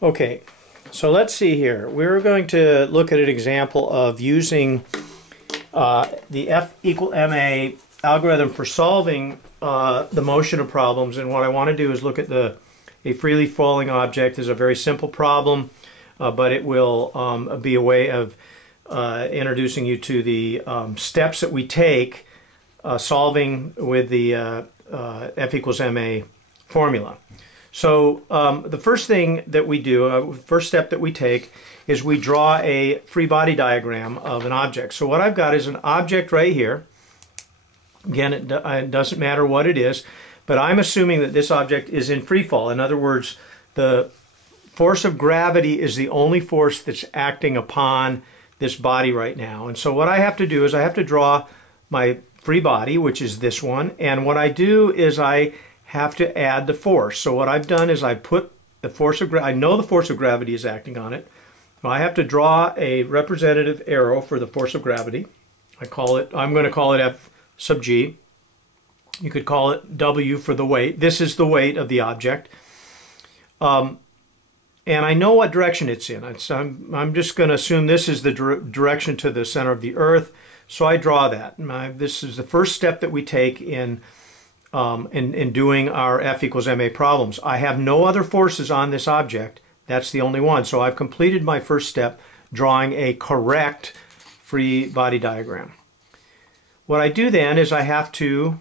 Okay, so let's see here. We're going to look at an example of using the F equal ma algorithm for solving the motion of problems. And what I want to do is look at a freely falling object as a very simple problem, but it will be a way of introducing you to the steps that we take solving with the F equals ma formula. So the first thing that we do, first step that we take, is we draw a free body diagram of an object. So what I've got is an object right here. Again, it doesn't matter what it is, but I'm assuming that this object is in free fall. In other words, the force of gravity is the only force that's acting upon this body right now. And so what I have to do is I have to draw my free body, which is this one, and what I do is I have to add the force. So what I've done is I put the force of gravity, I know the force of gravity is acting on it. So I have to draw a representative arrow for the force of gravity. I'm going to call it F sub g. You could call it W for the weight. This is the weight of the object. And I know what direction it's in. I'm just going to assume this is the direction to the center of the Earth. So I draw that. This is the first step that we take in doing our F equals ma problems. I have no other forces on this object. That's the only one. So I've completed my first step, drawing a correct free body diagram. What I do then is I have to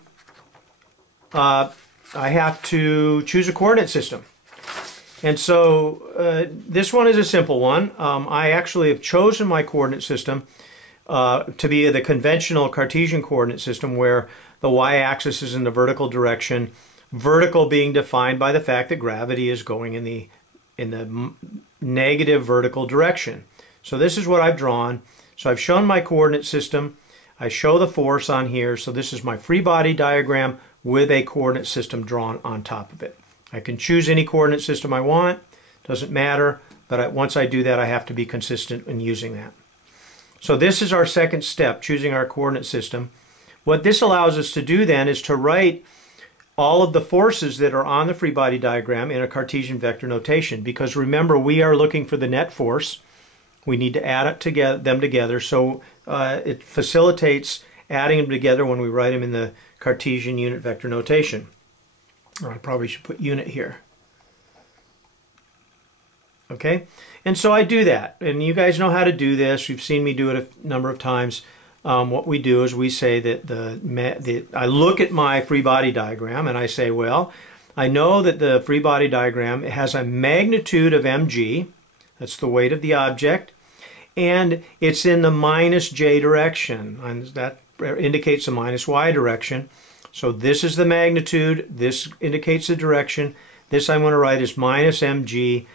choose a coordinate system. And so this one is a simple one. I actually have chosen my coordinate system to be the conventional Cartesian coordinate system, where the y-axis is in the vertical direction, vertical being defined by the fact that gravity is going in the negative vertical direction. So this is what I've drawn. So I've shown my coordinate system. I show the force on here. So this is my free body diagram with a coordinate system drawn on top of it. I can choose any coordinate system I want. Doesn't matter. But once I do that, I have to be consistent in using that. So this is our second step, choosing our coordinate system. What this allows us to do then is to write all of the forces that are on the free body diagram in a Cartesian vector notation, because remember, we are looking for the net force. We need to add them together, so it facilitates adding them together when we write them in the Cartesian unit vector notation. Or I probably should put unit here. Okay, and so I do that, and you guys know how to do this. You've seen me do it a number of times. What we do is we say that I look at my free body diagram and I say, well, I know that the free body diagram has a magnitude of mg, that's the weight of the object, and it's in the minus j direction, and that indicates the minus y direction. So this is the magnitude, this indicates the direction, this I'm going to write as minus mg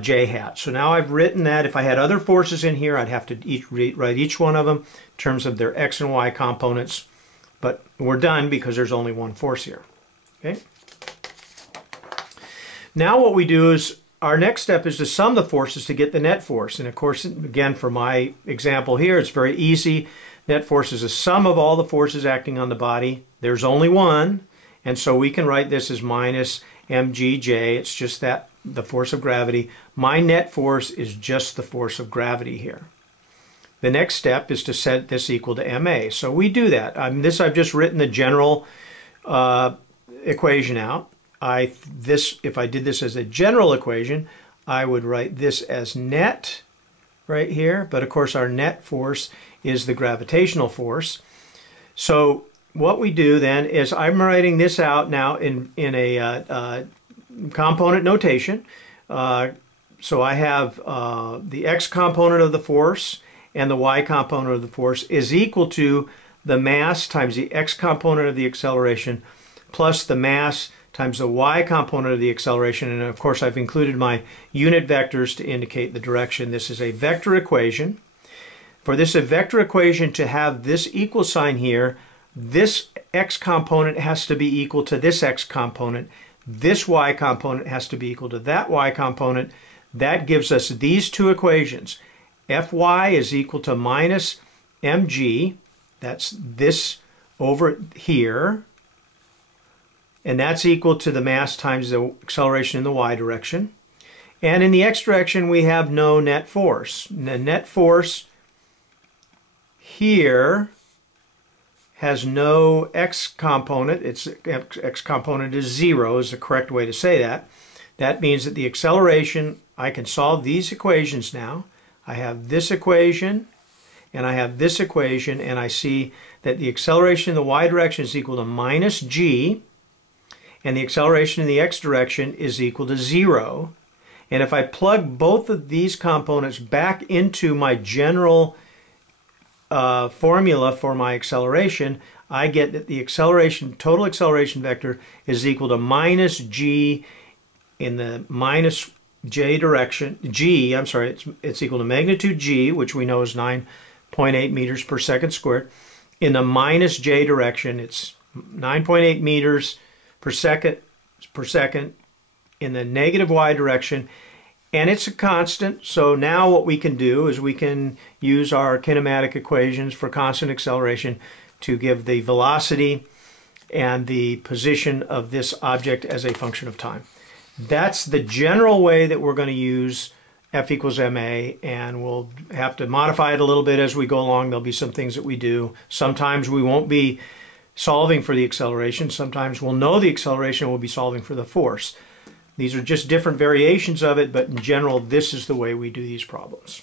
j hat. So now I've written that. If I had other forces in here, I'd have to write each one of them in terms of their x and y components, but we're done because there's only one force here. Okay. Now what we do is our next step is to sum the forces to get the net force. And of course, again, for my example here, it's very easy. Net force is a sum of all the forces acting on the body. There's only one, and so we can write this as minus mgj. It's just that, the force of gravity. My net force is just the force of gravity here. The next step is to set this equal to ma. So we do that. I've just written the general equation out. If I did this as a general equation, I would write this as net right here. But of course, our net force is the gravitational force. So what we do then is I'm writing this out now in a component notation. So I have the x component of the force and the y component of the force is equal to the mass times the x component of the acceleration plus the mass times the y component of the acceleration. And of course, I've included my unit vectors to indicate the direction. This is a vector equation. For this vector equation to have this equal sign here, this x component has to be equal to this x component. This y component has to be equal to that y component. That gives us these two equations. Fy is equal to minus mg, that's this over here, and that's equal to the mass times the acceleration in the y direction. And in the x direction, we have no net force. The net force here has no x component. Its x component is 0 is the correct way to say that. That means that the acceleration, I can solve these equations now. I have this equation, and I have this equation, and I see that the acceleration in the y direction is equal to minus g, and the acceleration in the x direction is equal to 0. And if I plug both of these components back into my general formula for my acceleration, I get that the acceleration, total acceleration vector is equal to minus g in the minus j direction, it's equal to magnitude g, which we know is 9.8 meters per second squared. In the minus j direction, it's 9.8 meters per second in the negative y direction, and it's a constant. So now what we can do is we can use our kinematic equations for constant acceleration to give the velocity and the position of this object as a function of time. That's the general way that we're going to use F equals ma, and we'll have to modify it a little bit as we go along. There'll be some things that we do. Sometimes we won't be solving for the acceleration. Sometimes we'll know the acceleration and we'll be solving for the force. These are just different variations of it, but in general, this is the way we do these problems.